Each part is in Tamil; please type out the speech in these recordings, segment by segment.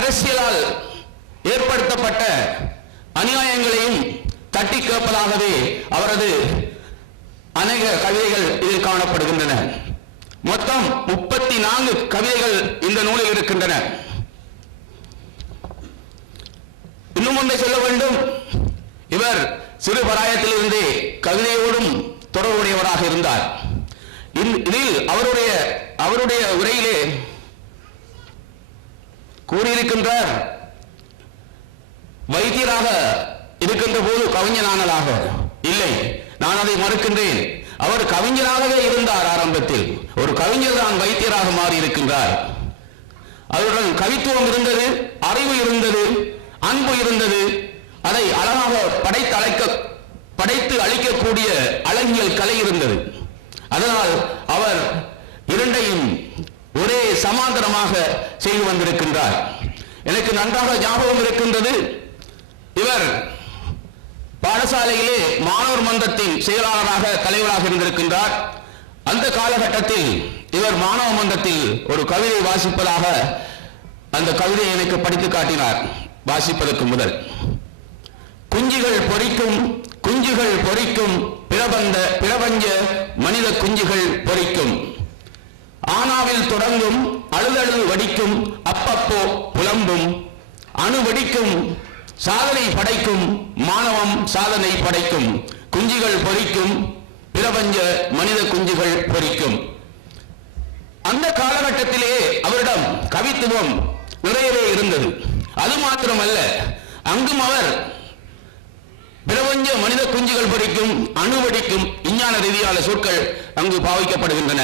அரசியலால் ஏற்படுத்தப்பட்ட அநியாயங்களையும் தட்டி கேட்பதாகவே அவரது அநேக கவிதைகள் இதில் காணப்படுகின்றன. மொத்தம் 34 கவிதைகள் இந்த நூலில் இருக்கின்றன. இன்னும் ஒன்றை சொல்ல வேண்டும், இவர் சிறு பராயத்திலிருந்தே கவிதையோடும் தொடர்புடையவராக இருந்தார். இதில் அவருடைய உரையிலே கூறியிருக்கின்றார், வைத்தியராக இருக்கின்ற போது கவிஞனானதாக இல்லை, நான் அதை மறுக்கின்றேன். அவர் கவிஞராகவே இருந்தார். ஆரம்பத்தில் ஒரு கவிஞர் தான் வைத்தியராக மாறி இருக்கின்றார். அவருடன் கவித்துவம் இருந்தது, அறிவு இருந்தது, அன்பு இருந்தது. அதை அழகாக படைத்து அளிக்கக்கூடிய அழகியல் கலை இருந்தது. அதனால் அவர் இரண்டையும் ஒரே சமாந்தரமாக செய்து வந்திருக்கின்றார். எனக்கு நன்றாக ஞாபகம் இருக்கின்றது, இவர் பாடசாலையிலே மாணவர் மன்றத்தின் செயலாளராக தலைவராக இருந்திருக்கின்றார். அந்த காலகட்டத்தில் இவர் மாணவ மன்றத்தில் ஒரு கவிதை வாசிப்பதாக அந்த கவிதையை எனக்கு படித்து காட்டினார். வாசிப்பதற்கு முதல், குஞ்சுகள் பொறிக்கும் பிரபஞ்ச மனித குஞ்சுகள் பொறிக்கும், ஆனாவில் தொடங்கும் அழுதழு வடிக்கும் அப்பப்போ புலம்பும், அணு வெடிக்கும் சாதனை படைக்கும் மாணவம் சாதனை படைக்கும், குஞ்சுகள் பொறிக்கும் பிரபஞ்ச மனித குஞ்சுகள் பொறிக்கும். அந்த காலகட்டத்திலே அவரிடம் கவித்துவம் நிறையவே இருந்தது. அது மாத்திரமல்ல, அங்கும் அவர் பிரபஞ்ச மனித குஞ்சுகள் பொறிக்கும் அணு வெடிக்கும் விஞ்ஞான ரீதியான சொற்கள் அங்கு பாவிக்கப்படுகின்றன.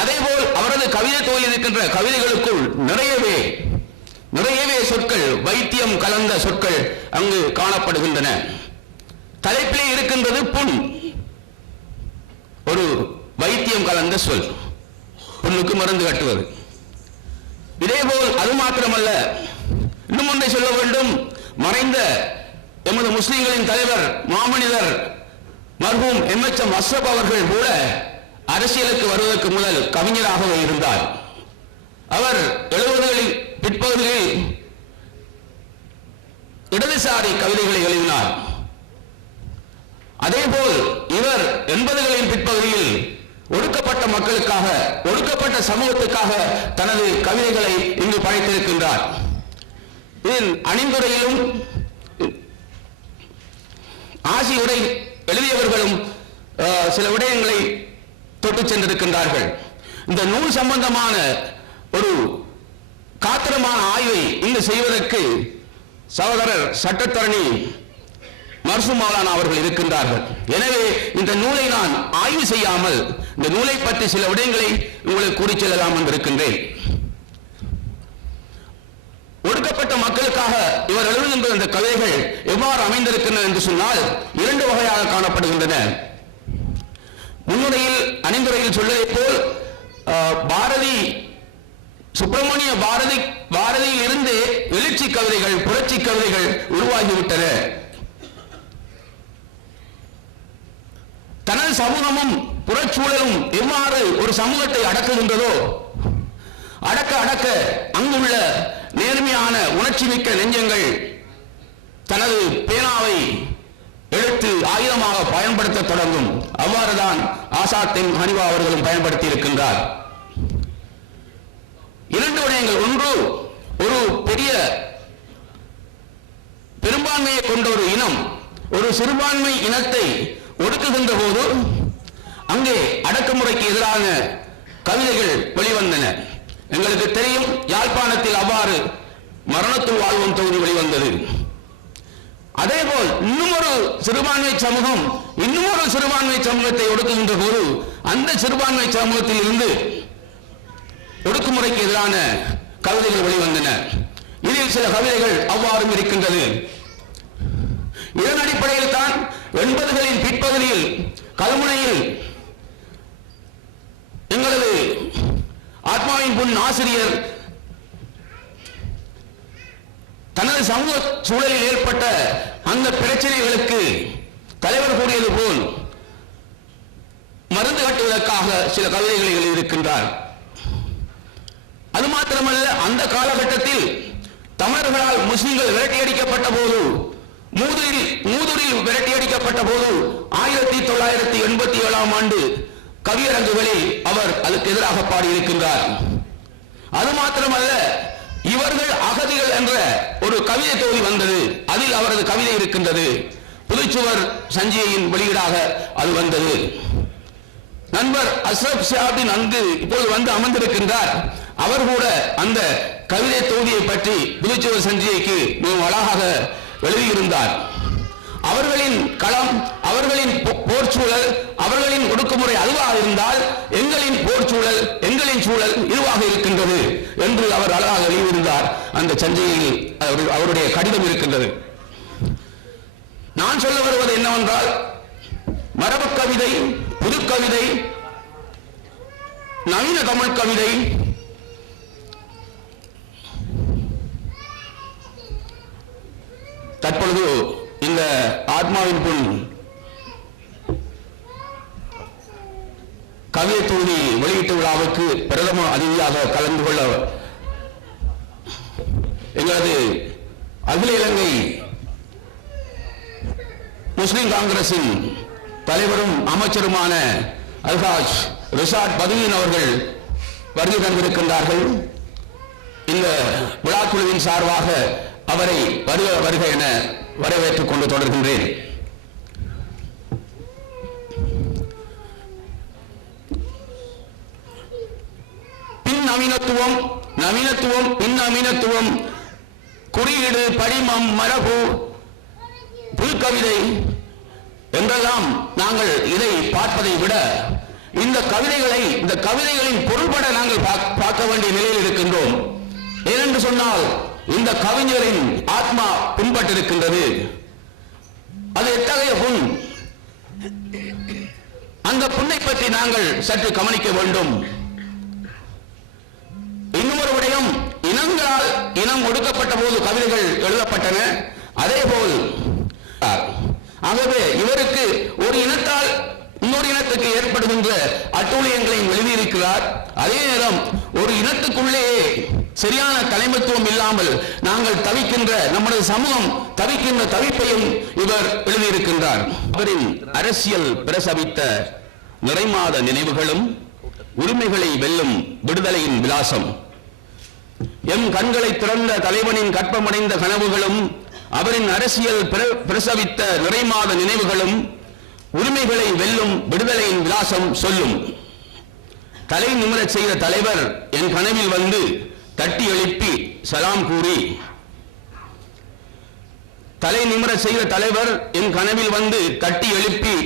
அதேபோல் அவரது கவிதை தொழில் இருக்கின்ற கவிதைகளுக்குள் நிறையவே சொற்கள், வைத்தியம் கலந்த சொற்கள் அங்கு காணப்படுகின்றன. தலைப்பிலே இருக்கின்றது புண், ஒரு வைத்தியம் கலந்த சொல், புண்ணுக்கு மருந்து கட்டுவது. இதேபோல் அது மாத்திரமல்ல, இன்னும் ஒன்றை சொல்ல வேண்டும், மறைந்த எமது முஸ்லிம்களின் தலைவர் மாமனிதர் மர்ஹூம் MHM அஷ்ரப் அவர்கள் கூட அரசியலுக்கு வருவதற்கு முதல் கவிஞராகவே இருந்தார். அவர் 70களின் பிற்பகுதியில் இடதுசாரி கவிதைகளை எழுதினார். அதேபோல் இவர் 80களின் பிற்பகுதியில் ஒடுக்கப்பட்ட மக்களுக்காக, ஒடுக்கப்பட்ட சமூகத்துக்காக தனது கவிதைகளை இங்கு படைத்திருக்கின்றார். இதில் அணிந்துரையிலும் ஆசி உரை எழுதியவர்களும் சில விடயங்களை தொட்டு சென்றிருக்கின்றார்கள். இந்த நூல் சம்பந்தமான ஒரு காத்திரமான ஆய்வை இங்கு செய்வதற்கு சகோதரர் சட்டத்தரணி மர்சூம் மௌலானா அவர்கள் இருக்கின்றார்கள். எனவே இந்த நூலை நான் ஆய்வு செய்யாமல் இந்த நூலை பற்றி சில விடயங்களை உங்களுக்கு கூறி செல்லலாம் என்றிருக்கின்றேன். ஒடுக்கப்பட்ட மக்களுக்காக இவர் எழுதுகின்ற இந்த கவிதைகள் எவ்வாறு அமைந்திருக்கின்றன என்று சொன்னால் 2 வகையாக காணப்படுகின்றன. முன்னுரையில் அணிந்துரையில் சொல்வதை போல் பாரதி, சுப்பிரமணிய பாரதியில் இருந்து எழுச்சி கவிதைகள், புரட்சி கவிதைகள் உருவாகிவிட்டன. தனது சமூகமும் புறச்சூழலும் எவ்வாறு ஒரு சமூகத்தை அடக்குகின்றதோ, அடக்க அங்குள்ள நேர்மையான உணர்ச்சி மிக்க நெஞ்சங்கள் தனது பேனாவை எடுத்து ஆயுதமாக பயன்படுத்த தொடங்கும். அவ்வாறுதான் ஆசாத்தின் ஹனிவா அவர்களும் பயன்படுத்தி இருக்கின்றார். 2 விடயங்கள். ஒன்று, ஒரு பெரும்பான்மையை கொண்ட ஒரு இனம் ஒரு சிறுபான்மை இனத்தை ஒடுக்குகின்ற போது அங்கே அடக்குமுறைக்கு எதிரான கவிதைகள் வெளிவந்தன. எங்களுக்கு தெரியும், யாழ்ப்பாணத்தில் அவ்வாறு மரணத்துள் வாழ்வோம் தொகுதி வெளிவந்தது. அதேபோல் இன்னுமொரு சிறுபான்மை சமூகம் இன்னுமொரு சிறுபான்மை சமூகத்தை ஒடுக்குகின்ற போது அந்த சிறுபான்மை சமூகத்தில் இருந்து ஒடுக்குமுறைக்கு எதிரான கவிதைகள் வெளிவந்தன. இதில் சில கவிதைகள் அவ்வாறும் இருக்கின்றது. இதன் அடிப்படையில் தான் 80களின் பிற்பகுதியில் கல்முனையில் எங்களது ஆத்மாவின் பொன் ஆசிரியர் தனது சமூக சூழலில் ஏற்பட்ட அந்த பிரச்சனைகளுக்கு தலைவர் கூறியது போல் மருந்து கட்டுவதற்காக சில கவிதைகளை எழுதியிருக்கின்றார். அது மாத்திரமல்ல, அந்த காலகட்டத்தில் தமிழர்களால் முஸ்லிம்கள் விரட்டியடிக்கப்பட்ட போது, மூதூரில் விரட்டியடிக்கப்பட்ட போது 1987 ஆண்டு கவியரங்குகளில் அவர் அதுக்கு எதிராக பாடியிருக்கின்றார். அது மாத்திரமல்ல, இவர்கள் அகதிகள் என்ற ஒரு கவிதை தொகுதி வந்தது. அதில் அவரது கவிதை இருக்கின்றது. புதுச்சுவர் சஞ்சிகையின் வெளியீடாக அது வந்தது. நண்பர் அஸ்ரப் ஷியாபின் அங்கு இப்போது வந்து அமர்ந்திருக்கின்றார். அவர் கூட அந்த கவிதை தொகுதியை பற்றி புதுச்சுவர் சஞ்சிகைக்கு மிகவும் அழகாக எழுதியிருந்தார். அவர்களின் களம், அவர்களின் போர் சூழல், அவர்களின் ஒடுக்குமுறை அதுவாக இருந்தால் எங்களின் போர் சூழல், எங்களின் சூழல் இதுவாக இருக்கின்றது என்று அவர் அழகாக எழுதியிருந்தார். அந்த சஞ்சிகையில் அவருடைய கடிதம் இருக்கின்றது. நான் சொல்ல வருவது என்னவென்றால், மரபு கவிதை, புது கவிதை, நவீன தமிழ் கவிதை, தற்பொழுது இந்த ஆத்மாவின் புண் கவிதை தொகுதி வெளியீட்டு விழாவுக்கு பிரதம அதிதியாக கலந்து கொள்ள எங்களது அகில இலங்கை முஸ்லிம் காங்கிரசின் தலைவரும் அமைச்சருமான அல்ஹாஜ் ரிஷாட் பதுவீன் அவர்கள் வருகை தந்திருக்கின்றார்கள். இந்த விழாக்குழுவின் சார்பாக அவரை வருக வருக என வரவேற்றுக் கொண்டு தொடர்கின்றேன். பின் நவீனத்துவம், நவீனத்துவம், பின் நவீனத்துவம், குறியீடு, படிமம், மரபு, புதுக்கவிதை என்றெல்லாம் நாங்கள் இதை பார்ப்பதை விட இந்த கவிதைகளின் பொருள்பட நாங்கள் பார்க்க வேண்டிய நிலையில் இருக்கின்றோம். ஏனென்று சொன்னால், இந்த கவிஞரின் ஆத்மா புண்பட்டிருக்கின்றது. அது எத்தகைய புண்? அந்த புண்ணை பற்றி நாங்கள் சற்று கவனிக்க வேண்டும். இன்னொரு விடயம், இனங்களால் இனம் ஒடுக்கப்பட்ட போது கவிதைகள் எழுதப்பட்டன. அதே போல் ஆகவே இவருக்கு ஒரு இனத்தால் இன்னொரு இனத்துக்கு ஏற்படுகின்ற அட்டூழியங்களையும் எழுதியிருக்கிறார். அதே நேரம் ஒரு இனத்துக்குள்ளேயே சரியான தலைமைத்துவம் இல்லாமல் நாங்கள் தவிக்கின்ற, நம்முடைய சமூகம் தவிக்கின்ற தவிப்பையும் இவர் எழுதியிருக்கின்றார். அவரின் அரசியல் பிரசவித்த நிறைமாத நினைவுகளும், உரிமைகளை வெல்லும் விடுதலையின் விலாசம், எம் கண்களை திறந்த தலைவனின் கற்பமடைந்த கனவுகளும், அவரின் அரசியல் பிரசவித்த நிறைமாத நினைவுகளும், உரிமைகளை வெல்லும் விடுதலையின் விலாசம் சொல்லும். தலை நிமிரச் செய்த தலைவர் என் கனவில் வந்து தட்டி எழுப்பி சலாம் கூறி, தலை நிமிர செய்த தலைவர் என் கனவில் வந்து தட்டி எழுப்பி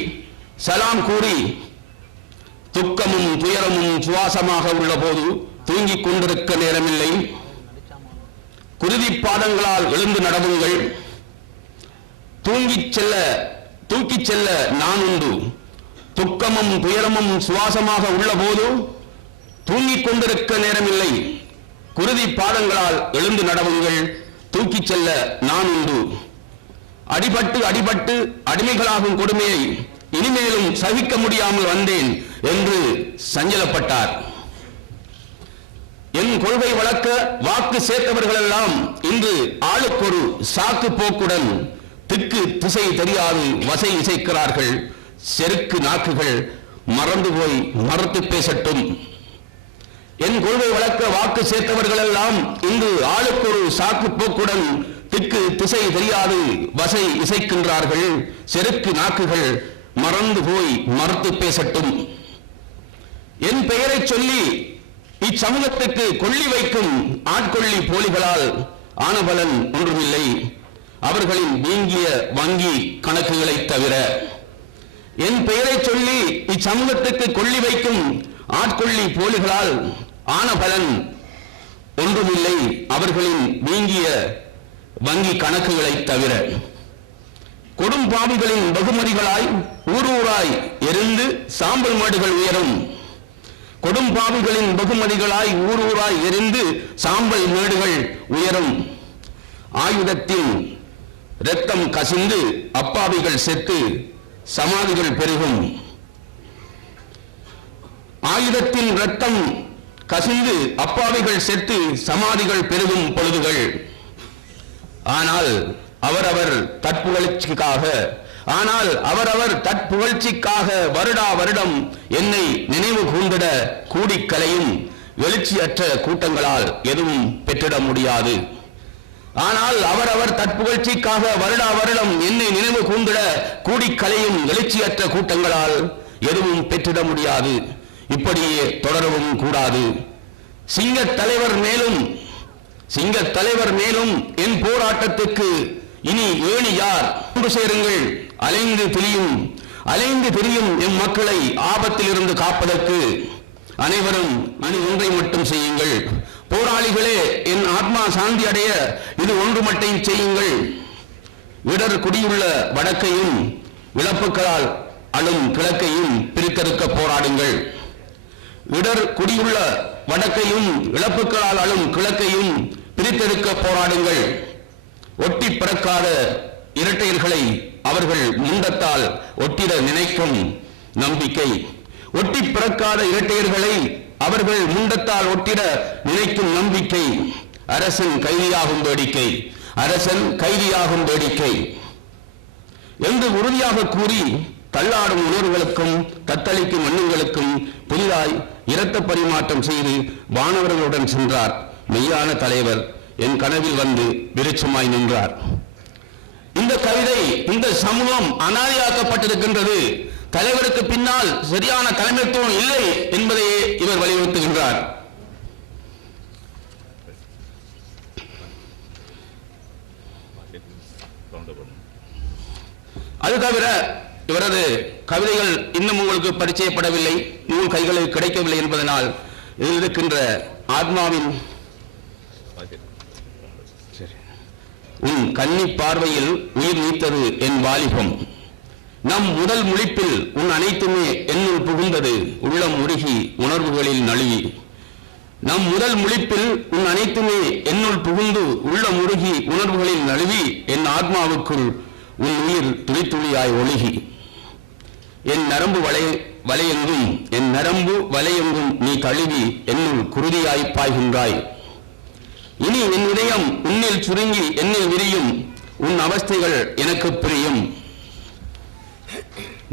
சலாம் கூறி, துக்கமும் துயரமும் சுவாசமாக உள்ள போது தூங்கிக் கொண்டிருக்க நேரமில்லை, குருதி பாதங்களால் எழுந்து நடவுங்கள், தூக்கிச் செல்ல நான் உண்டு, துக்கமும் துயரமும் சுவாசமாக உள்ள போது தூங்கிக் கொண்டிருக்க நேரமில்லை, குருதி பாதங்களால் எழுந்து நடவுங்கள், தூக்கிச் செல்ல நான் உண்டு, அடிபட்டு அடிமைகளாகும் கொடுமையை இனிமேலும் சகிக்க முடியாமல் வந்தேன் என்று சஞ்சலப்பட்டார். என் கொள்கை வளர்க்க வாக்கு சேர்த்தவர்கள் எல்லாம் இன்று ஆளுக்கொரு சாக்கு போக்குடன் திக்கு திசை தெரியாது வசை இசைக்கிறார்கள். செருக்கு நாக்குகள் மறந்து போய் மறுத்து பேசட்டும். என் கொள்கை வளர்க்க வாக்கு சேர்த்தவர்கள் எல்லாம் இன்று ஆளுக்கொரு சாக்கு போக்குடன் திக்கு திசை தெரியாது வசை இசைக்கின்றார்கள். செருக்கு நாக்குகள் மறந்து போய் மறுத்து பேசட்டும். என் பெயரை சொல்லி இச்சமூகத்துக்கு கொள்ளி வைக்கும் ஆட்கொள்ளி போலிகளால் ஆனபலன் ஒன்றுமில்லை, அவர்களின் வீங்கிய வங்கி கணக்குகளை தவிர. என் பெயரை சொல்லி இச்சமூகத்துக்கு கொள்ளி வைக்கும் ஆட்கொள்ளி போலிகளால் ஆனபலன் ஒன்றுமில்லை, அவர்களின் வீங்கிய வங்கி கணக்குகளை தவிர. கொடும் பாவிகளின் பகுமதிகளாய் ஊரூராய் எரிந்து சாம்பல் மாடுகள் உயரும். கொடும் பாவிகளின் பகுமதிகளாய் ஊரூராய் எரிந்து சாம்பல் மேடுகள் உயரும். ஆயுதத்தின் இரத்தம் கசிந்து அப்பாவிகள் செத்து சமாதிகள் பெருகும். ஆயுதத்தின் இரத்தம் கசிந்து அப்பாவிகள் செத்து சமாதிகள் பெருகும் பொழுதுகள் ஆனால் அவரவர் தற்புகழ்ச்சிக்காக வருடா வருடம் என்னை நினைவு கூர்ந்திட கூடிக்கலையும் எழுச்சியற்ற கூட்டங்களால் எதுவும் பெற்றிட முடியாது. ஆனால் அவரவர் தற்புகழ்ச்சிக்காக வருடா வருடம் என்னை நினைவு கூர்ந்திட கூடிக்கலையும் எழுச்சியற்ற கூட்டங்களால் எதுவும் பெற்றிட முடியாது. இப்படியே தொடரவும் கூடாது. சிங்கத் தலைவர் மேலும் என் போராட்டத்துக்கு இனி ஏணி யார்? ஒன்று சேருங்கள். அலைந்து திரியும் எம் மக்களை ஆபத்தில் இருந்து காப்பதற்கு அனைவரும் இனி ஒன்றை மட்டும் செய்யுங்கள். போராளிகளே, என் ஆத்மா சாந்தி அடைய இது ஒன்று மட்டும் செய்யுங்கள். இடர் குடியுள்ள வடக்கையும் இழப்புகளால் அழும் கிழக்கையும் பிரித்தெடுக்க போராடுங்கள். இடர் குடியுள்ள வடக்கையும் இழப்புகளால் அழும் கிழக்கையும் பிரித்தெடுக்க போராடுங்கள். ஒட்டி பிறக்காத இரட்டையர்களை அவர்கள் முண்டத்தால் ஒட்டிட நினைக்கும் நம்பிக்கை. ஒட்டி பிறக்காத இரட்டையர்களை அவர்கள் முண்டத்தால் ஒட்டிட நினைக்கும் நம்பிக்கை அரசன் கைதியாகும் வேடிக்கை என்று உறுதியாக கூறி தள்ளாடும் உணர்வுகளுக்கும் தத்தளிக்கும் எண்ணங்களுக்கும் புதிதாய் இரத்த பரிமாற்றம் செய்து வானவர்களுடன் சென்றார். மெய்யான தலைவர் என் கனவில் வந்து விருட்சமாய் நின்றார். இந்த கவிதை, இந்த சமூகம் அனாதையாக்கப்பட்டிருக்கின்றது. தலைவருக்கு பின்னால் சரியான தலைமைத்துவம் இல்லை என்பதையே இவர் வலியுறுத்துகின்றார். அது தவிர இவரது கவிதைகள் இன்னும் உங்களுக்கு பரிச்சயப்படவில்லை, நூல் கைகளில் கிடைக்கவில்லை என்பதனால் இதில் இருக்கின்ற ஆத்மாவின் உன் கன்னி பார்வையில் உயிர் நீத்தது என் வாலிபம். நம் முதல் முழிப்பில் உன் அனைத்துமே என்னுள் புகுந்தது உள்ளம் உருகி உணர்வுகளில் நழுவி. நம் முதல் முழிப்பில் உன் அனைத்துமே என்னுள் புகுந்து உள்ளம் உருகி உணர்வுகளில் நழுவி என் ஆத்மாவுக்குள் உன் உயிர் துளி துளியாய் ஒழுகி. என் நரம்பு வலையெங்கும் நீ தழுவி என்னுள் குருதியாய் பாய்கின்றாய். இனி என் இதயம் உன்னில் சுருங்கி என்னில் விரியும். உன் அவஸ்தைகள் எனக்கு பிரியும்.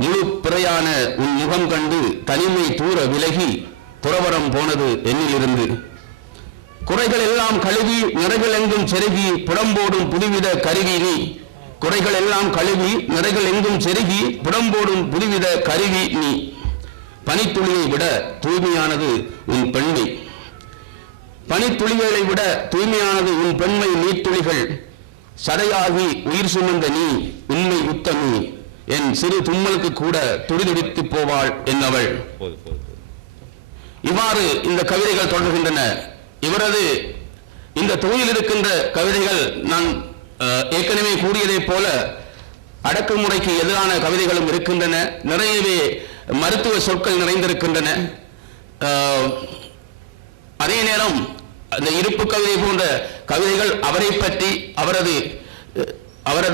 முழு பிறையான உன் முகம் கண்டு தனிமை தூர விலகி துறவரம் போனது என்னிலிருந்து. குறைகள் எல்லாம் கழுவி நிறைகள் எங்கும் செருகி புடம்போடும் புதுவித கருவி நீ. குறைகள் எல்லாம் கழுவி நிறைகள் எங்கும் செருகி புடம்போடும் புதுவித கருவி நீ. பனித்துளியை விட தூய்மையானது உன் பெண்மை. பனித்துளிகளை விட தூய்மையானது உன் பெண்மை. நீர்த்துளிகள் சடையாகி உயிர் சுமந்த நீ உண்மை உத்தமி. என் சிறு தும்மலுக்கு கூட துடிதுடித்து போவாள் என்னவள். இவ்வாறு இந்த கவிதைகள் தொடர்கின்றன. இவரது இந்த தொகுதியில் இருக்கின்ற கவிதைகள் நான் ஏற்கனவே கூறியதைப் போல அடக்குமுறைக்கு எதிரான கவிதைகளும் இருக்கின்றன. நிறையவே மருத்துவ சொற்கள் நிறைந்திருக்கின்றன. அதே நேரம் அந்த இருப்பு கவிதை போன்ற கவிதைகள் அவரை பற்றி, அவரது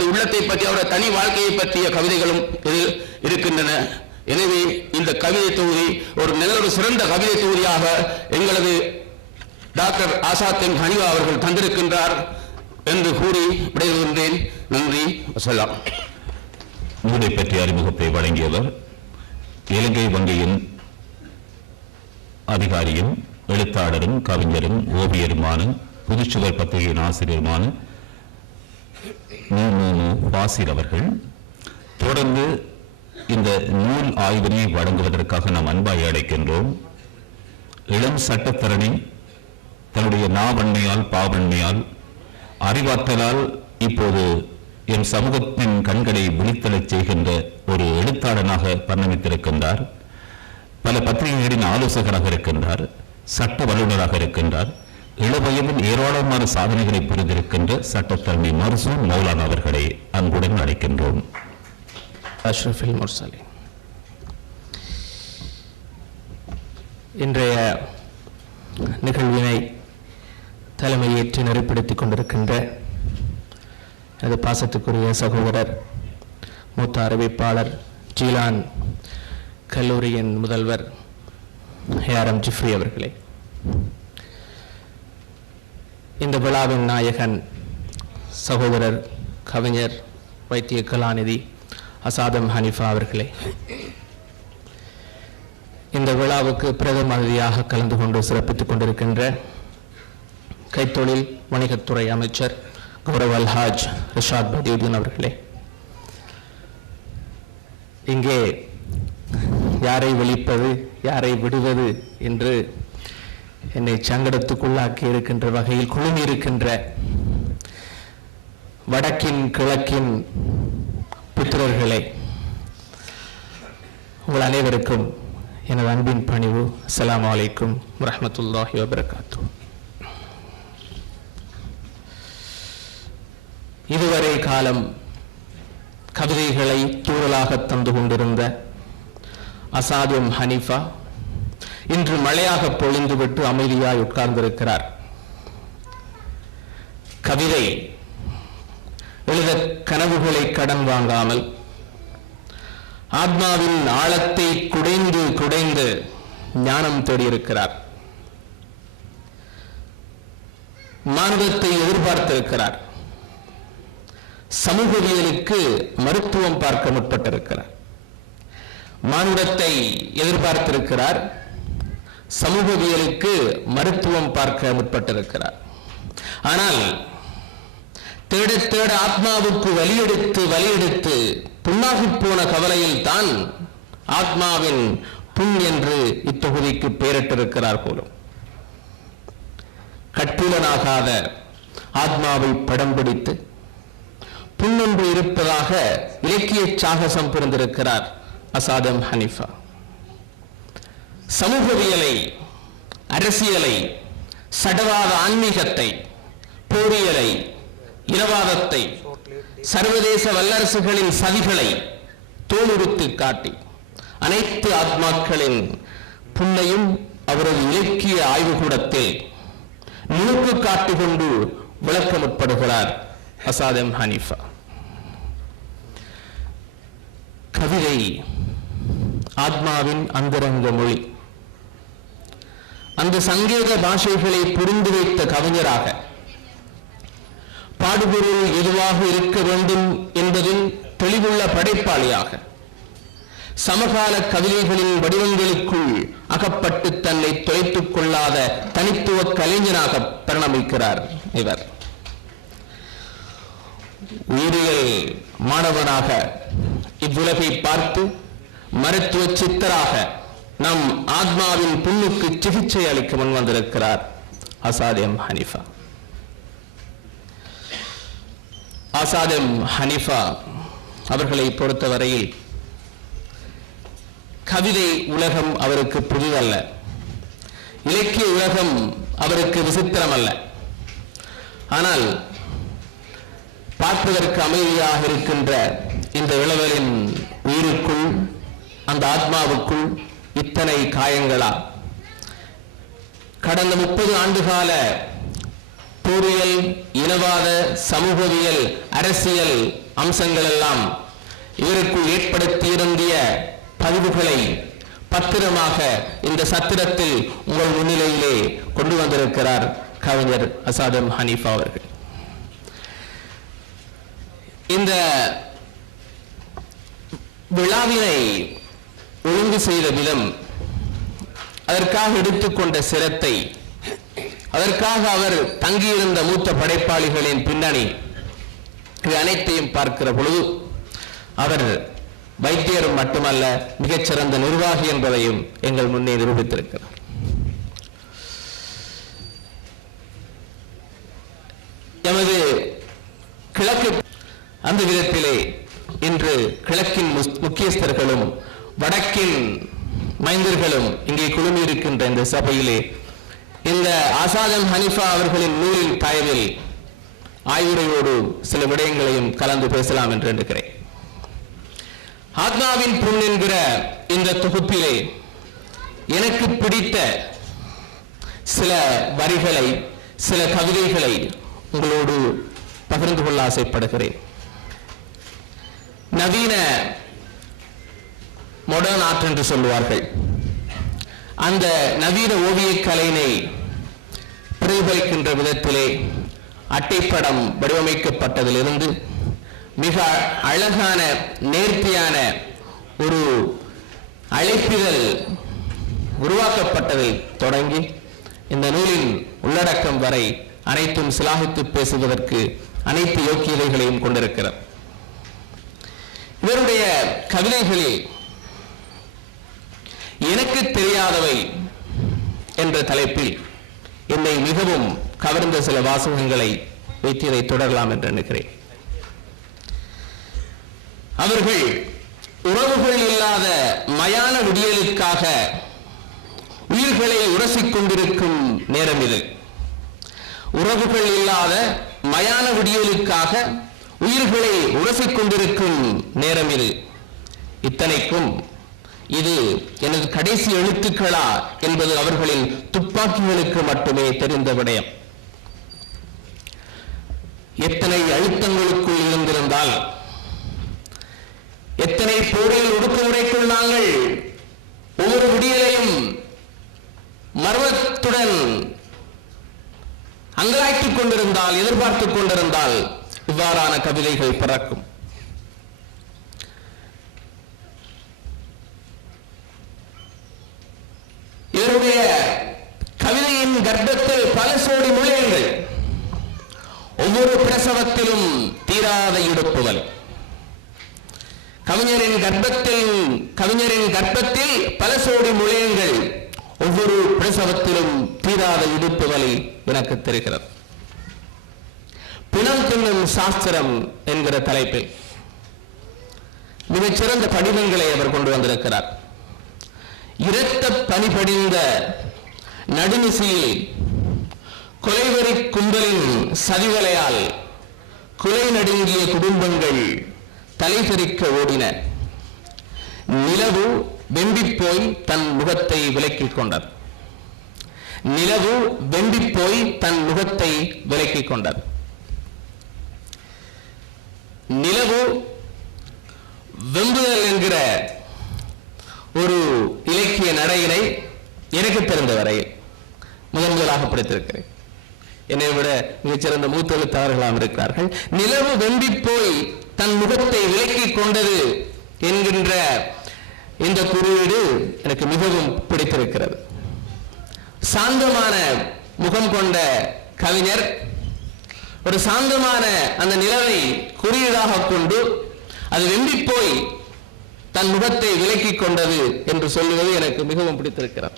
உள்ளத்தை பற்றி, அவரது தனி வாழ்க்கையை பற்றிய கவிதைகளும் இருக்கின்றன. எனவே இந்த கவிதை தொகுதி ஒரு சிறந்த கவிதை தொகுதியாக எங்களது டாக்டர் ஆசாத் எம் ஹனிவா அவர்கள் தந்திருக்கின்றார் என்று கூறி விடைபெறுகின்றேன். நன்றி. வசலாம். நூலை பற்றிய அறிமுகத்தை வழங்கியவர் இலங்கை வங்கியின் அதிகாரியும் எழுத்தாளரும் கவிஞரும் ஓவியருமான புதுச்சுவர் பத்திரிகையின் ஆசிரியருமான பாசிர் அவர்கள். தொடர்ந்து இந்த நூல் ஆய்வினை வழங்குவதற்காக நாம் அன்பாய் அழைக்கின்றோம். இளம் சட்டத்தரணி தன்னுடைய நாவன்மையால், பாவன்மையால், அறிவாற்றலால் இப்போது என் சமூகத்தின் கண்களை விழித்தெழச் செய்கின்ற ஒரு எழுத்தாளனாக பரிணமித்திருக்கின்றார். பல பத்திரிகைகளின் ஆலோசகராக இருக்கின்றார். சட்ட வல்லுநராக இருக்கின்றார். இளவயதில் ஏராளமான சாதனைகளை புரிந்திருக்கின்ற சட்டத்தரணி மர்சூம் மௌலானா அவர்களை அன்புடன் அழைக்கின்றோம். அஷ்ரஃபில் முர்சலின். இன்றைய நிகழ்வினை தலைமையேற்று நெறிப்படுத்திக் கொண்டிருக்கின்ற எனது பாசத்துக்குரிய சகோதரர் மூத்த அறிவிப்பாளர் ஜீலான் கல்லூரியின் முதல்வர் ஏஆர்எம் ஜிஃப்ரி அவர்களே, இந்த விழாவின் நாயகன் சகோதரர் கவிஞர் வைத்திய கலாநிதி அசாதம் ஹனிஃபா அவர்களே, இந்த விழாவுக்கு பிரதம அதிதியாக கலந்து கொண்டு சிறப்பித்துக் கொண்டிருக்கின்ற கைத்தொழில் வணிகத்துறை அமைச்சர் கௌரவ அல்ஹாஜ் ரிஷாத் பதியுதீன் அவர்களே, இங்கே யாரை வெளிப்பது யாரை விடுவது என்று என்னை சங்கடத்துக்குள்ளாக்கி இருக்கின்ற வகையில் குழுமி இருக்கின்ற வடக்கின் கிழக்கின் புத்திரர்களே, உங்கள் அனைவருக்கும் எனது அன்பின் பணிவு. அஸ்ஸலாமு அலைக்கும் வரஹ்மத்துல்லாஹி வபரகாத்துஹு. இதுவரை காலம் கவிதைகளை தூறலாக தந்து கொண்டிருந்த அசாதும் ஹனீஃபா இன்று மழையாக பொழிந்துவிட்டு அமைதியாய் உட்கார்ந்திருக்கிறார். கவிதை எழுத கனவுகளை கடன் வாங்காமல் ஆத்மாவின் ஆழத்தை குடைந்து குடைந்து ஞானம் தேடியிருக்கிறார். மானுடத்தை எதிர்பார்த்திருக்கிறார். சமூகவியலுக்கு மருத்துவம் பார்க்க முற்பட்டிருக்கிறார். மானுடத்தை எதிர்பார்த்திருக்கிறார். சமூகவியலுக்கு மருத்துவம் பார்க்க முற்பட்டிருக்கிறார். ஆனால் தேட தேட ஆத்மாவுக்கு வலியெடுத்து வலியெடுத்து புண்ணாகி போன கவலையில் தான் ஆத்மாவின் புண் என்று இத்தொகுதிக்கு பெயரிட்டிருக்கிறார் போலும். கட்புலனாகாத ஆத்மாவை படம் பிடித்து புண்ணொன்று இருப்பதாக இலக்கிய சாகசம் புரிந்திருக்கிறார் அசாதம் ஹனீஃபா. சமூகவியலை, அரசியலை, சடவாத ஆன்மீகத்தை, போரியலை, இனவாதத்தை, சர்வதேச வல்லரசுகளின் சதிகளை தோலுரித்து காட்டி அனைத்து ஆத்மாக்களின் புண்ணையும் அவரது இலக்கிய ஆய்வுகூடத்தில் நூக்கு காட்டிக்கொண்டு விளக்க முற்படுகிறார் அசாதம் ஹனீஃபா. கவிதை ஆத்மாவின் அந்தரங்க மொழி. அந்த சங்கேத பாஷைகளை புரிந்து வைத்த கவிஞராக, பாடுபொருள் எதுவாக இருக்க வேண்டும் என்பதில் தெளிவுள்ள படைப்பாளியாக, சமகால கவிதைகளின் வடிவங்களுக்குள் அகப்பட்டு தன்னை தொலைத்துக் கொள்ளாத தனித்துவ கலைஞனாக பரிணமிக்கிறார் இவர். உயிரியல் மாணவனாக இவ்வுலகை பார்த்து மருத்துவ சித்தராக நம் ஆத்மாவின் புண்ணுக்கு சிகிச்சை அளிக்க முன் வந்திருக்கிறார் அசாதம் ஹனீஃபா. அசாதம் ஹனீஃபா அவர்களை பொறுத்தவரையில் கவிதை உலகம் அவருக்கு புதிதல்ல, இலக்கிய உலகம் அவருக்கு விசித்திரம் அல்ல. ஆனால் பார்ப்பதற்கு அமைதியாக இருக்கின்ற இந்த இளவலின் உயிருக்குள், அந்த ஆத்மாவுக்குள் இத்தனை காயங்களா? கடந்த 30 ஆண்டுகால போரியல், இனவாத, சமூகவியல், அரசியல் அம்சங்கள் எல்லாம் இவருக்குள் ஏற்படுத்தியிருந்திய பதிவுகளை பத்திரமாக இந்த சத்திரத்தில் உங்கள் முன்னிலையிலே கொண்டு வந்திருக்கிறார் கவிஞர் அசாதம் ஹனீஃபா அவர்கள். இந்த விழாவினை ஒழுங்கு செய்த விதம், அதற்காக எடுத்துக்கொண்ட சிரத்தை, அதற்காக அவர் தங்கியிருந்த மூத்த படைப்பாளிகளின் பின்னணி, இது அனைத்தையும் பார்க்கிற பொழுது அவர் வைத்தியர் மட்டுமல்ல, மிகச்சிறந்த நிர்வாகி என்பதையும் எங்கள் முன்னே நிரூபித்திருக்கிறார். எமது கிழக்கு அந்த விதத்திலே இன்று கிழக்கின் முக்கியஸ்தர்களும் வடக்கின் மைந்தர்களும் இங்கே குழுமி இருக்கின்ற இந்த சபையிலே இந்த அசாதம் ஹனீஃபா அவர்களின் நூலின் தயவில் ஆய்வுரையோடு சில விடயங்களையும் கலந்து பேசலாம் என்று எண்ணுகிறேன். ஆத்மாவின் புண் என்கிற இந்த தொகுப்பிலே எனக்கு பிடித்த சில வரிகளை, சில கவிதைகளை உங்களோடு பகிர்ந்து கொள்ள ஆசைப்படுகிறேன். நவீன மாடர்ன் ஆர்ட் என்று சொல்லுவார்கள். அந்த நவீன ஓவிய கலையினை பிரதிபலிக்கின்ற விதத்திலே அட்டைப்படம் வடிவமைக்கப்பட்டதிலிருந்து மிக அழகான நேர்த்தியான ஒரு அழைப்பிதழ் உருவாக்கப்பட்டதை தொடங்கி இந்த நூலின் உள்ளடக்கம் வரை அனைத்தும் சிலாகித்து பேசுவதற்கு அனைத்து யோக்கியதைகளையும் கொண்டிருக்கிறார். இவருடைய கவிதைகளில் எனக்கு தெரியாதவை என்ற தலைப்பில் என்னை மிகவும் கவர்ந்த சில வாசகங்களை வைத்து இதை தொடரலாம் என்று நினைக்கிறேன். அவர்கள் உறவுகள் இல்லாத மயான விடியலுக்காக உயிர்களை உரசிக் கொண்டிருக்கும் நேரம் இது. உறவுகள் இல்லாத மயான விடியலுக்காக உயிர்களை உரசிக் கொண்டிருக்கும் நேரம் இது. இத்தனைக்கும் இது எனது கடைசி எழுத்துக்களா என்பது அவர்களின் துப்பாக்கிகளுக்கு மட்டுமே தெரிந்த விடயம். எத்தனை அழுத்தங்களுக்குள் இருந்திருந்தால், எத்தனை போரில் ஒடுக்குமுறைக்குள் நாங்கள் ஒவ்வொரு விடியலையும் மர்மத்துடன் அங்கலாய்த்துக் கொண்டிருந்தால், எதிர்பார்த்துக் கொண்டிருந்தால் இவ்வாறான கவிதைகள் பிறக்கும். இவருடைய கவிதையின் கர்ப்பத்தில் பல சோடி முளையங்கள், ஒவ்வொரு பிரசவத்திலும் தீராத இடுப்புகள். கவிஞரின் கர்ப்பத்தில் பல சோடி முளையங்கள், ஒவ்வொரு பிரசவத்திலும் தீராத இடுப்புகளை எனக்கு தெரிகிறது. பிணம் தின்னும் சாஸ்திரம் என்கிற தலைப்பில் மிகச்சிறந்த படிமங்களை அவர் கொண்டு வந்திருக்கிறார். இரத்த பனிபடிந்த நடுநிசையில் கொலைவெறி கும்பலின் சதிவலையால் குலை நடுங்கிய குடும்பங்கள் தலைதெறிக்க ஓடின. நிலவு வெம்பிப்போய் தன் முகத்தை விலக்கிக் கொண்டது. நிலவு வெம்பிப்போய் தன் முகத்தை விலக்கிக் கொண்டது. நிலவு வெம்புதல் என்கிற ஒரு இலக்கிய நடையினை எனக்கு தெரிந்த வரையில் முதலாக படித்திருக்கிறேன். என்னை விட மிகச்சிறந்த மூத்த எழுத்தாளர்களாக இருக்கிறார்கள். நிலவு வெம்பி போய் தன் முகத்தை விலக்கிக் கொண்டது என்கின்ற இந்த குறியீடு எனக்கு மிகவும் பிடித்திருக்கிறது. சாந்தமான முகம் கொண்ட கவிஞர் ஒரு சாந்தமான அந்த நிலவை குறியீடாக கொண்டு அது வெம்பி போய் தன் முகத்தை விலக்கிக் கொண்டது என்று சொல்லுவது எனக்கு மிகவும் பிடித்திருக்கிறது.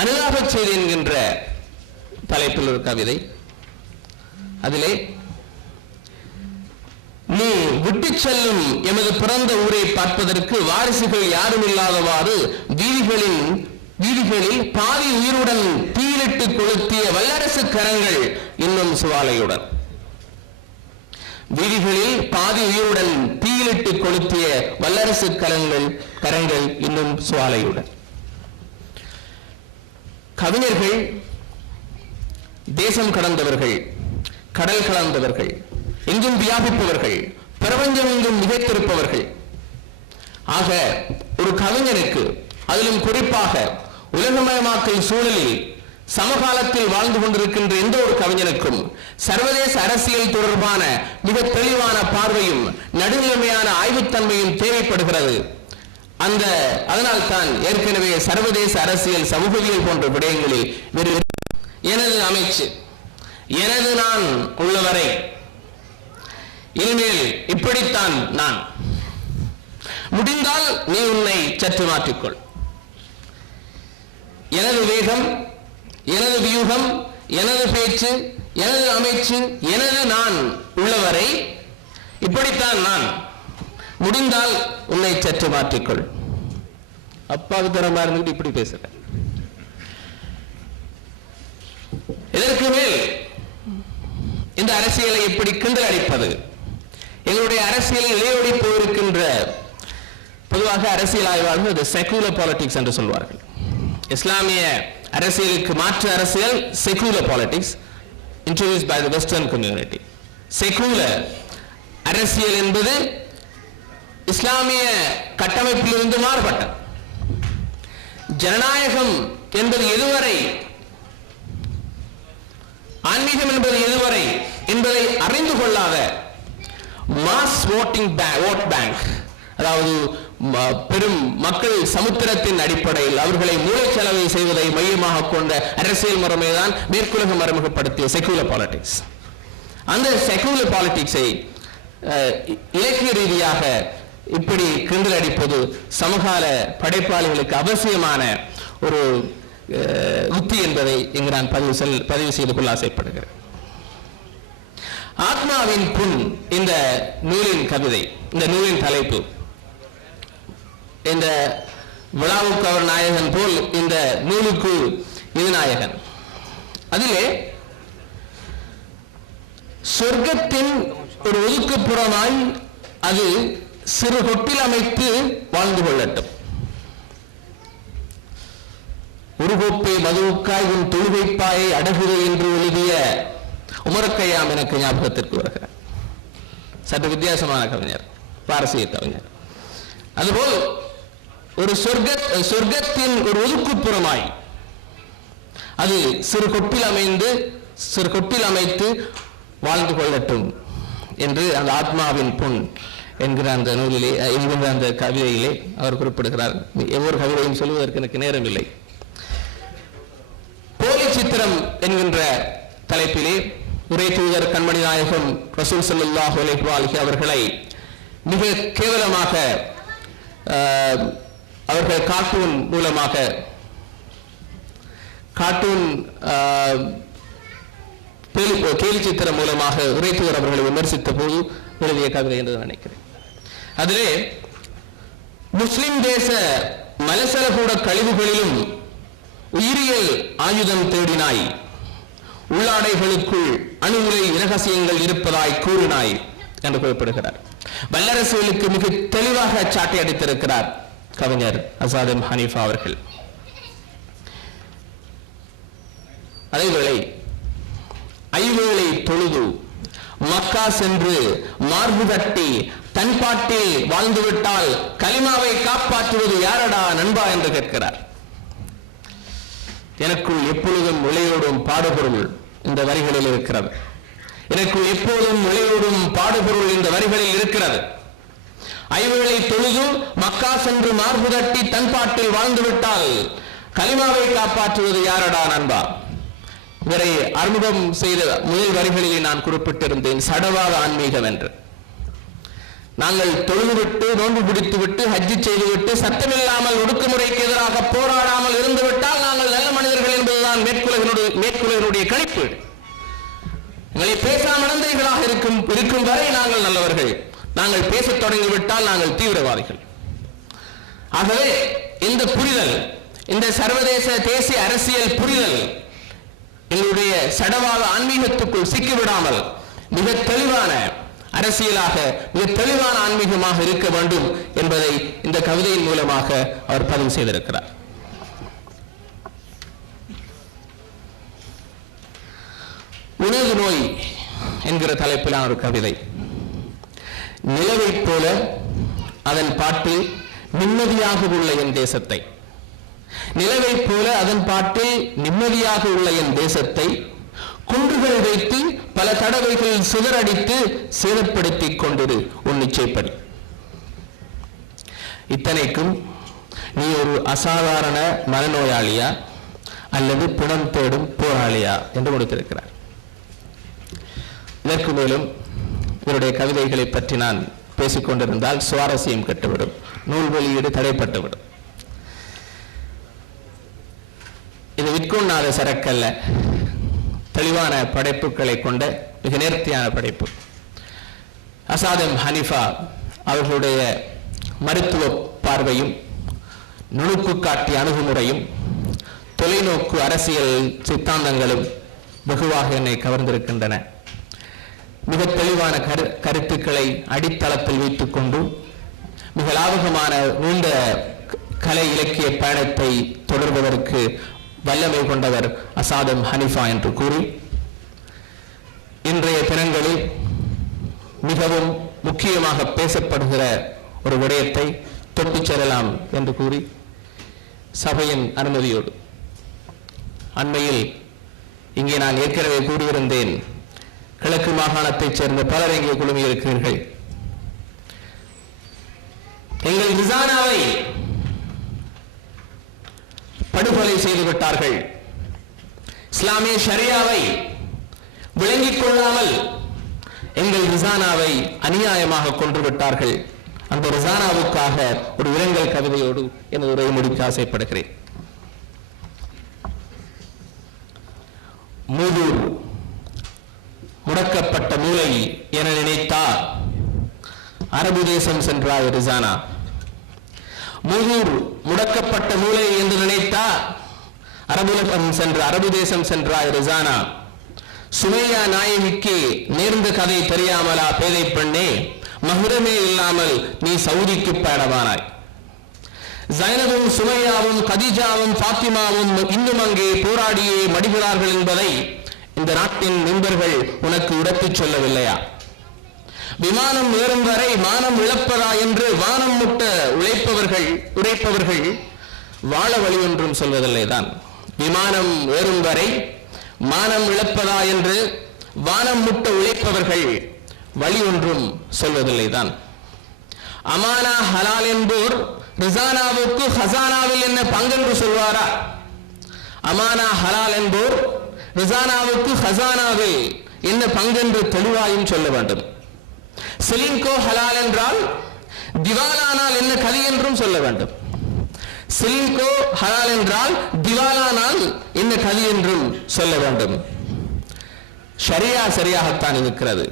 அனுதாப செய்தி என்கின்ற தலைப்பில் ஒரு கவிதை. அதிலே, நீ விட்டு செல்லும் எமது பிறந்த ஊரை பார்ப்பதற்கு வாரிசுகள் யாரும் இல்லாதவாறு வீதிகளில் பாதி உயிருடன் தீயிலிட்டு கொளுத்திய வல்லரசு கரங்கள் இன்னும் சுவாலையுடன். வீதிகளில் பாதி உயிருடன் தீயிலிட்டு கொளுத்திய வல்லரசு கரங்கள் இன்னும் சுவாலையுடன். கவிஞர்கள் தேசம் கடந்தவர்கள், கடல் கடந்தவர்கள், எங்கும் வியாபிப்பவர்கள், பிரபஞ்சம் எங்கும் மிகைத்திருப்பவர்கள். ஆக ஒரு கவிஞனுக்கு, அதிலும் குறிப்பாக உலகமயமாக்கல் சூழலில் சமகாலத்தில் வாழ்ந்து கொண்டிருக்கின்ற எந்த ஒரு கவிஞனுக்கும் சர்வதேச அரசியல் தொடர்பான மிக தெளிவான பார்வையும் நடுநிலைமையான ஆய்வுத்தன்மையும் தேவைப்படுகிறது. அதனால் தான் ஏற்கனவே சர்வதேச அரசியல், சமூகவியல் போன்ற விடயங்களில் எனது அமைச்சு, எனது நான் உள்ளவரை இனிமேல் இப்படித்தான் நான், முடிந்தால் நீ உன்னை சற்று மாற்றிக்கொள், எனது வேகம், எனது வியூகம், எனது பேச்சு, எனது அமைச்சு, எனது நான் உள்ளவரை இப்படித்தான் நான், முடிந்தால் உன்னை சற்று மாற்றிக்கொள். அப்பாவுக்கு தரமா இருந்துட்டு இப்படி பேசுறேன். இதற்கு மேல் இந்த அரசியலை எப்படி கிண்டல் அடிப்பது? எங்களுடைய அரசியலில் இளையோடி போயிருக்கின்ற பொதுவாக அரசியல் ஆய்வாளர்கள் இது செகுலர் பாலிடிக்ஸ் என்று சொல்வார்கள். இஸ்லாமிய அரசியலுக்கு மாற்று அரசியல் secular politics, introduced by the Western community. Secular அரசியல் என்பது இஸ்லாமிய கட்டமைப்பிலிருந்து மாறுபட்டது. ஜனநாயகம் என்பது எதுவரை, ஆன்மீகம் என்பது எதுவரை என்பதை அறிந்து கொள்ளாத மாஸ் ஓட் பேங்க், அதாவது பெரும் மக்கள் சமுத்திரத்தின் அடிப்படையில் அவர்களை மூளைச்சலவை செய்வதை மையமாக கொண்ட அரசியல் முறைமைதான் மேற்குலகம் அறிமுகப்படுத்திய செக்குலர் பாலிடிக்ஸ். அந்த செக்குலர் பாலிடிக்ஸை இலக்கிய ரீதியாக இப்படி கிண்டல் அடிப்பது சமகால படைப்பாளிகளுக்கு அவசியமான ஒரு உத்தி என்பதை இங்கு நான் பதிவு செய்து கொள்ள ஆசைப்படுகிறேன். ஆத்மாவின் புண் இந்த நூலின் கவிதை, இந்த நூலின் தலைப்பு. இந்த விழாவுக்கு அவர் நாயகன் போல் இந்த நூலுக்கு இது நாயகன். அதிலே சொர்க்கத்தின் ஒரு ஒதுக்குப்புறமாய் அது சிறு கொட்டில் அமைத்து வாழ்ந்து கொள்ளட்டும். ஒரு கோப்பை மதுவுக்காய் உன் தொழுகைப்பாயை அடகுது என்று எழுதிய உமரக்கையாம் எனக்கு ஞாபகத்திற்கு வருகிறார். சற்று வித்தியாசமான கவிஞர், பாரசீக கவிஞர். அதுபோல் ஒரு சொர்க்கத்தின் ஒரு ஒதுக்குப்புறமாய் அது சிறு கொட்டில் அமைத்து வாழ்ந்து கொள்ளட்டும் என்று அந்த ஆத்மாவின் புண் என்கிற அந்த நூலிலே, என்கிற அந்த கவிதையிலே அவர் குறிப்பிடுகிறார். ஒவ்வொரு கவிதையும் சொல்வதற்கு எனக்கு நேரம் இல்லை. போலி சித்திரம் என்கின்ற தலைப்பிலே உரை தூதர் கண்மணி நாயகம் ரசூல் ஸல்லல்லாஹு அலைஹி அவர்களை மிக கேவலமாக அவர்கள் கார்ட்டூன் மூலமாக கேலி சித்திரம் மூலமாக உரை தூதர் அவர்களை விமர்சித்த போது எழுதிய கவிதை என்று நினைக்கிறேன். அதிலே முஸ்லிம் தேச மலசலகூட கழிவுகளிலும் உயிரியல் ஆயுதம் தேடினாய், உள்ளாடைகளுக்குள் அணுகுலை இரகசியங்கள் இருப்பதாய் கூறினாய் என்று குறிப்பிடுகிறார். வல்லரசுகளுக்கு மிக தெளிவாக சாட்டை அடித்திருக்கிறார் கவிஞர் அசாத் ஹனீஃபா அவர்கள். அதேவேளை ஐவேளை தொழுது மக்கா சென்று மார்பு தட்டி தன் பாட்டில் வாழ்ந்துவிட்டால் கலிமாவை காப்பாற்றுவது யாரடா நண்பா என்று கேட்கிறார். எனக்குள் எப்பொழுதும் விளையோடும் பாடுபொருள் இந்த வரிகளில் இருக்கிறது. எனக்குள் எப்போதும் விளையோடும் பாடுபொருள் இந்த வரிகளில் இருக்கிறது. ஐவேளை தொழுது மக்கா சென்று மார்பு தட்டி தன் பாட்டில் வாழ்ந்துவிட்டால் கலிமாவை காப்பாற்றுவது யாரடா நண்பா. இவரை அறிமுகம் செய்த முதல் வரிகளிலே நான் குறிப்பிட்டிருந்தேன் சடவாத ஆன்மீகம் என்று. நாங்கள் தொழுதுவிட்டு நோன்பு பிடித்துவிட்டு ஹஜ்ஜி செய்துவிட்டு சத்தமில்லாமல் ஒடுக்குமுறைக்கு எதிராக போராடாமல் இருந்துவிட்டால் நாங்கள் நல்ல மனிதர்கள் என்பதுதான் மேற்குலகினுடைய கணிப்பு. எங்களை பேசா மனந்தைகளாக இருக்கும் வரை நாங்கள் நல்லவர்கள். நாங்கள் பேசத் தொடங்கிவிட்டால் நாங்கள் தீவிரவாதிகள். ஆகவே இந்த புரிதல், இந்த சர்வதேச தேசிய அரசியல் புரிதல் எங்களுடைய சடவாத ஆன்மீகத்துக்குள் சிக்கிவிடாமல் மிக தெளிவான அரசியலாக, மிக தெளிவான ஆன்மீகமாக இருக்க வேண்டும் என்பதை இந்த கவிதையின் மூலமாக அவர் பதிவு செய்திருக்கிறார். உணவு நோய் என்கிற தலைப்பிலான ஒரு கவிதை. நிலவை போல அதன் பாட்டில் நிம்மதியாக உள்ள என் தேசத்தை, நிலவை போல அதன் பாட்டில் நிம்மதியாக உள்ள என் தேசத்தை குன்றுகள் வைத்து பல தடவைகள் சிதறடித்து சேதப்படுத்திக் கொண்டிரு உன் நிச்சயப்படி. இத்தனைக்கும் நீ ஒரு அசாதாரண மனநோயாளியா அல்லது பிணம் தேடும் போராளியா என்று கொடுத்திருக்கிறார். இதற்கு மேலும் இவருடைய கவிதைகளை பற்றி நான் பேசிக்கொண்டிருந்தால் சுவாரஸ்யம் கெட்டுவிடும், நூல் வெளியீடு தடைப்பட்டுவிடும். இது விற்கொண்டாத சரக்கல்ல, தெளிவான படைப்புகளை கொண்ட மிக நேர்த்தியான படைப்பு. அசாத் ஹனீஃபா அவர்களுடைய மருத்துவ பார்வையும் நுணுக்கு காட்டிய அணுகுமுறையும் தொலைநோக்கு அரசியல் சித்தாந்தங்களும் வெகுவாக என்னை கவர்ந்திருக்கின்றன. மிக தெளிவான கருத்துக்களை அடித்தளத்தில் வைத்துக் கொண்டு மிக லாபகமான நீண்ட கலை இலக்கிய பயணத்தை தொடர்வதற்கு வல்லமை கொண்டவர் அசாத் ஹனீஃபா என்று கூறி, இன்றைய தினங்களில் மிகவும் முக்கியமாக பேசப்படுகிற ஒரு விடயத்தை தொட்டுச் செல்லலாம் என்று கூறி, சபையின் அனுமதியோடு. அண்மையில் இங்கே நான் ஏற்கனவே கூறியிருந்தேன், கிழக்கு மாகாணத்தைச் சேர்ந்த பலர் இங்கே குழுமியிருக்கிறீர்கள். எங்கள் ரிசானாவை படுகொலை செய்து விட்டார்கள். இஸ்லாமிய ஷரியாவை விளங்கிக் கொள்ளாமல் எங்கள் ரிசானாவை அநியாயமாக கொன்று விட்டார்கள். அந்த ரிசானாவுக்காக ஒரு இரங்கல் கவிதையோடு எனது உரையை முடிக்க ஆசைப்படுகிறேன். மூதூர் முடக்கப்பட்ட மூலை என நினைத்தார் அரபு தேசம் சென்றாய் ரிசானா. மூதூர் முடக்கப்பட்ட மூலை என்று நினைத்தார் அரபு தேசம் சென்றாய் ரிசானா. சுமையா நாயகிக்கு நேர்ந்த கதை தெரியாமலா பேதை பெண்ணே, மகுரமே இல்லாமல் நீ சவுதிக்கு பயணமானாய். ஜைனபும் சுமையாவும் கதீஜாவும் ஃபாத்திமாவும் இன்னும் அங்கே போராடியே மடிகிறார்கள் என்பதை இந்த நாட்டின் நண்பர்கள் உனக்கு உடத்துச் சொல்லவில்லையா? விமானம் ஏறும் வரை மானம் இழப்பதா என்று வானம் முட்ட உழைப்பவர்கள் வாழ வழி ஒன்றும் சொல்வதில்லைதான். விமானம் ஏறும் வரை மானம் இழப்பதா என்று வானம் முட்ட உழைப்பவர்கள் வழி ஒன்றும் சொல்வதில்லைதான். அமானா ஹலால் என்போர் ரிசானாவுக்கு ஹசானாவில் என்ன பங்கென்று சொல்வாரா? அமானா ஹலால் என்போர் ரிசானாவுக்கு ஹசானாவில் என்ன பங்கென்று தெளிவாயும் சொல்ல வேண்டும். செலின்கோ ஹலால் என்றால் திவாலானால் என்ன கதி என்றும் சொல்ல வேண்டும். செலின்கோ ஹலால் என்றால் திவாலானால் என்ன கதி என்றும் சொல்ல வேண்டும். ஷரியா சரியாகத்தான் இருக்கிறது.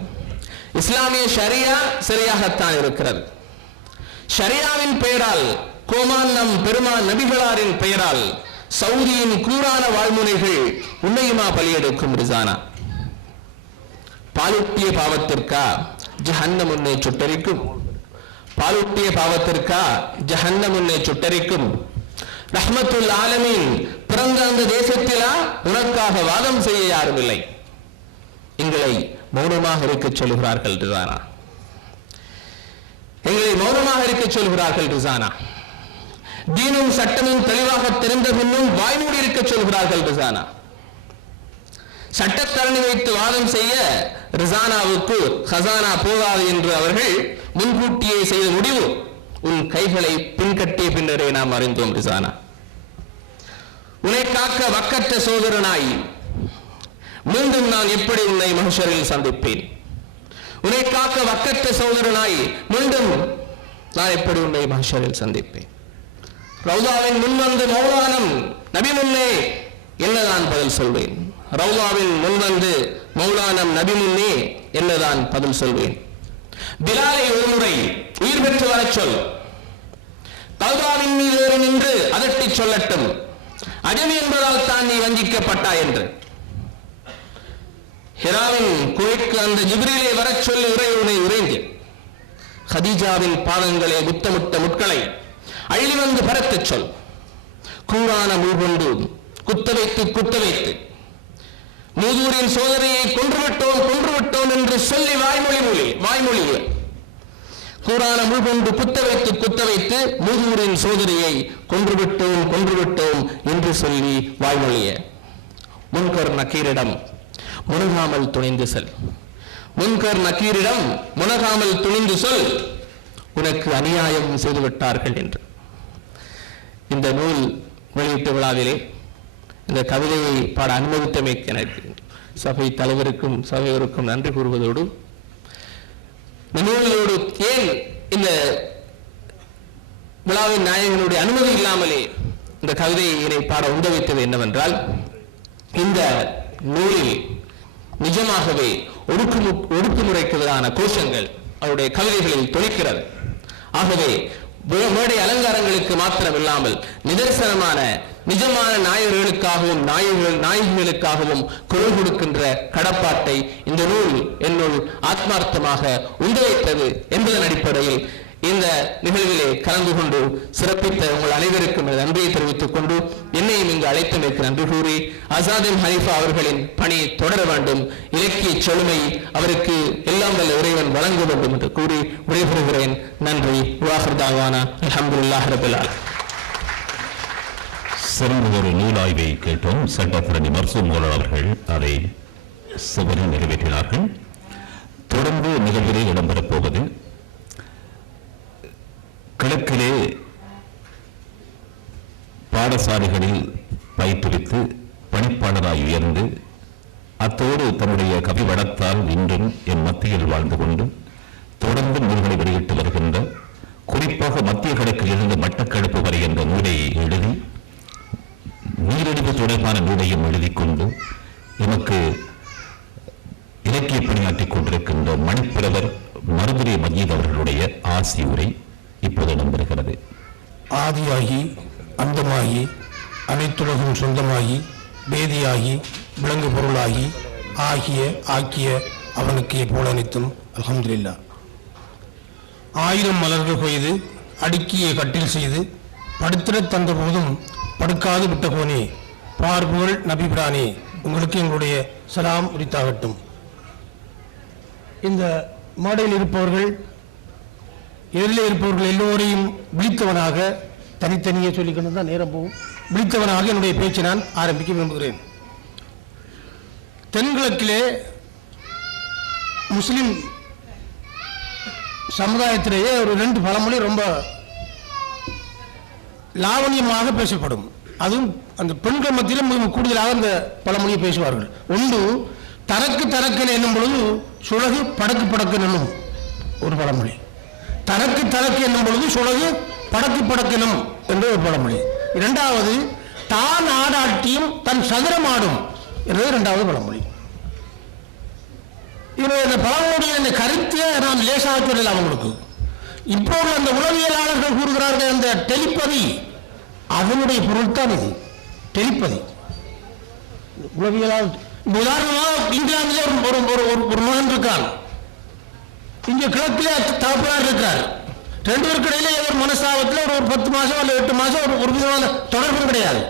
இஸ்லாமிய ஷரியா சரியாகத்தான் இருக்கிறது. ஷரியாவின் பெயரால் கோமான் நம் பெருமான் நபிகளாரின் பெயரால் சவுதியின் கூறான வாழ்முனைகள் உன்னையுமா பலியெடுக்கும் ரிசானா? பாலூட்டிய பாவத்திற்கா ஜஹன்னம் உன்னை சுட்டரிக்கும்? பாலூட்டிய பாவத்திற்கா ஜஹன்னம் உன்னை சுட்டரிக்கும்? ரஹ்மத்துல் ஆலமீன் பிறந்த அந்த தேசத்திலா உனக்காக வாதம் செய்ய யாரும் இல்லை. எங்களை மௌனமாக இருக்க சொல்கிறார்கள் ரிசானா. எங்களை மௌனமாக இருக்க சொல்கிறார்கள் ரிசானா. தீனும் சட்டமும் தெளிவாக தெரிந்த பின்னும் வாய்மூடி இருக்க சொல்கிறார்கள் ரிசானா. சட்டத்தரணி வைத்து வாதம் செய்ய ரிசானாவுக்கு ஹசானா போதாது என்று அவர்கள் முன்கூட்டியே செய்த முடிவு உன் கைகளை பின்கட்டிய பின்னரே நாம் அறிந்தோம் ரிசானா. உன்னை காக்க வக்கற்ற சோதரனாய் மீண்டும் நான் எப்படி உன்னை மஹ்ஷரில் சந்திப்பேன்? உன்னை காக்க வக்கற்ற சோதரனாய் மீண்டும் நான் எப்படி உன்னை மஹ்ஷரில் சந்திப்பேன்? ரவுதாவின் முன்வந்து மௌலானம் நபி முன்னே என்னதான் பதில் சொல்வேன்? ரவுதாவின் முன்வந்து மௌலானம் நபி முன்னே என்னதான் பதில் சொல்வேன்? பிலாலை ஒரு முறை உயிர் பெற்று வரச் சொல். கல்வாவின் மீது ஏறி நின்று அதட்டி சொல்லட்டும், அஜமி என்பதால் தான் நீ வஞ்சிக்கப்பட்டாய் என்று. ஹிராவின் குழைக்கு அந்த ஜிப்ரீலை வரச் சொல்லி உரையுனை உறைந்து ஹதீஜாவின் பாதங்களே முத்தமிட்ட முட்களை அள்ளி வந்து பரத்தச் சொல். கூறான முள்கொண்டு குத்த வைத்து மூதூரின் சோதரியை கொன்றுவிட்டோம் என்று சொல்லி வாய்மொழியே கூறான முள்கொண்டு குத்த வைத்து மூதூரின் சோதரியை கொன்றுவிட்டோம் என்று சொல்லி வாய்மொழிய. முன்கர் நக்கீரிடம் முனகாமல் துணிந்து சொல். முன்கர் நக்கீரிடம் முனகாமல் துணிந்து சொல், உனக்கு அநியாயம் செய்துவிட்டார்கள் என்று. இந்த நூல் வெளியீட்டு விழாவிலே இந்த கவிதையை பாட அனுமதித்தமைக்கு எனக்கு சபை தலைவருக்கும் சபையோருக்கும் நன்றி கூறுவதோடு, இந்த நூலோடு ஏன் இந்த விழாவின் நாயகனுடைய அனுமதி இல்லாமலே இந்த கவிதையை பாட உந்த வைத்தது என்னவென்றால், இந்த நூலில் நிஜமாகவே ஒடுக்குமுறைக்குவதான கோஷங்கள் அவருடைய கவிதைகளில் தொழிக்கிறது. ஆகவே மேடை அலங்காரங்களுக்கு மாத்திரம் இல்லாமல் நிதர்சனமான நிஜமான நாயகர்களுக்காகவும் நாயகிகளுக்காகவும் குரல் கொடுக்கின்ற கடப்பாட்டை இந்த நூல் என்னுள் ஆத்மார்த்தமாக உண்டு வைத்தது என்பதன் அடிப்படையில் இந்த நிகழ்விலே கலந்து கொண்டு சிறப்பித்த உங்கள் அனைவருக்கும் நன்றியை தெரிவித்துக் கொண்டு என்னையும் இங்கு அழைத்தமைக்கு நன்றி கூறி, அசாதின் ஹனீஃபா அவர்களின் பணி தொடர வேண்டும், இலக்கிய செழுமை அவருக்கு எல்லாம் வல்ல இறைவன் வழங்க வேண்டும் என்று கூறி விடைபெறுகிறேன். நன்றி. வாஹிர் தாவானா அல்ஹம்துலில்லாஹி ரப்பில் ஆலமீன். சிறந்த ஒரு நூலாய்வை கேட்டோம். சட்டத்தரணி மர்சூம் மௌலானா அவர்கள் அதை சுவரில் நிறைவேற்றினார்கள். தொடர்ந்து நிகழ்விலே இடம்பெறப் போவது கிழக்கிலே பாடசாலைகளில் பயிற்றுவித்து பணிப்பாளராய் உயர்ந்து அத்தோடு தன்னுடைய கவி வளத்தால் இன்றும் என் மத்தியில் வாழ்ந்து கொண்டு தொடர்ந்து நூல்களை வெளியிட்டு வருகின்ற, குறிப்பாக மத்திய கிழக்கில் இருந்து மட்டக்களப்பு வரை என்ற நூலை எழுதி நீரழிவு தொடர்பான நூலையும் எழுதிக் கொண்டு எமக்கு இலக்கிய பணியாற்றிக் கொண்டிருக்கின்ற மணிப்புலவர் மருதுரை மஜீத் அவர்களுடைய ஆசி உரை இப்போது இடம்பெறுகிறது. ஆதியாகி அந்தமாகி அனைத்துலகும் சொந்தமாகி வேதியாகி விலங்கு பொருளாகி ஆக்கிய அவனுக்கு போல அனைத்தும் அல்ஹம்துலில்லாஹ். 1000 மலர்கள் கொய்து அடுக்கிய கட்டில் செய்து படுத்திட தந்த போதும் படுக்காது விட்ட கோனே பார்ப்புகள் நபிபிரானே, உங்களுக்கு எங்களுடைய சலாம் உரித்தாகட்டும். இந்த மேடையில் இருப்பவர்கள் எதிரில் இருப்பவர்கள் எல்லோரையும் விழித்தவனாக, தனித்தனியே சொல்லிக்கணும் தான் நேரம் போகும், விழித்தவனாக என்னுடைய பேச்சை நான் ஆரம்பிக்க விரும்புகிறேன். தென்கிழக்கிலே முஸ்லிம் சமுதாயத்திலேயே ஒரு 2 பழமொழி ரொம்ப லாவணியமாக பேசப்படும். அதுவும் அந்த பெண்கள் மத்தியிலும் மிக கூடுதலாக அந்த பழமொழியை பேசுவார்கள். ஒன்று, தனக்கு தனக்கு என்னும் பொழுது சுழகு படக்கு படக்கு என்னும் ஒரு பழமொழி. தனக்கு தனக்கு என்னும் பொழுது சுழகு படக்கு படக்கெனும் என்ற ஒரு பழமொழி. இரண்டாவது, தான் ஆடாட்டியும் தன் சதுரமாடும் என்பது இரண்டாவது பழமொழி. இந்த பழமொழிய இந்த கருத்தை நான் லேசாக சொல்லலாம் உங்களுக்கு. இப்போது அந்த உளவியலாளர்கள் கூறுகிறார்கள் அந்த டெலிபதி, அதனுடைய பொருள் தான் இது டெலிபதி. உளவியலாளர் உதாரணமாக இங்கிலாந்திலே ஒரு மகன் இருக்கான், இங்கே கிழக்கிலே தகப்பனார் இருக்கார். 2 பேருக்கு இடையில ஒரு மனஸ்தாபத்தில் ஒரு 10 மாசம் அல்ல 8 மாசம் ஒரு விதமான தொடர்பும் கிடையாது.